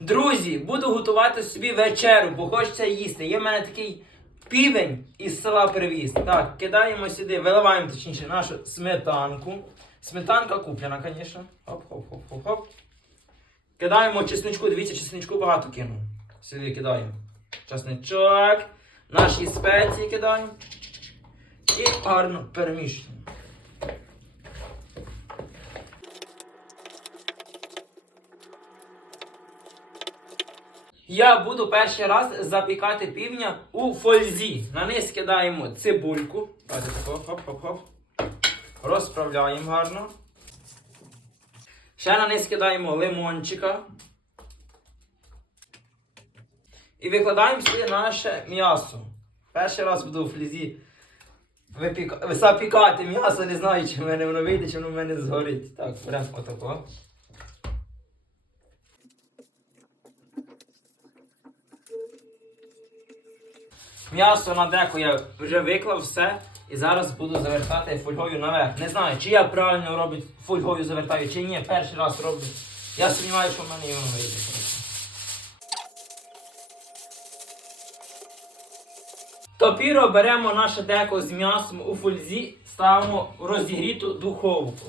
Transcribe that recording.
Друзі, буду готувати собі вечерю, бо хочеться їсти. Є в мене такий півень із села привіз. Так, кидаємо сюди, виливаємо точніше нашу сметанку. Сметанка куплена, звісно. Хоп-хоп-хоп-хоп-хоп. Кидаємо чесничку, дивіться, чесничку багато кину. Сюди кидаємо. Чесничок. Наші спеції кидаємо. І гарно перемішуємо. Я буду перший раз запікати півня у фользі. На низ кидаємо цибульку. Хоп-хоп-хоп. Розправляємо гарно. Ще на низ кидаємо лимончика. І викладаємо сюди наше м'ясо. Перший раз буду у флізі випіка... запікати м'ясо, не знаю, чи в мене воно вийде, чи воно в мене згорить. Так, беремо отако. М'ясо на деко я вже виклав все. І зараз буду завертати фольгою наверх. Не знаю, чи я правильно роблю фольгою завертаю, чи ні. Перший раз роблю. Я сумніваюся, що в мене воно вийде. Топіро беремо наше деко з м'ясом у фользі, ставимо в розігріту духовку.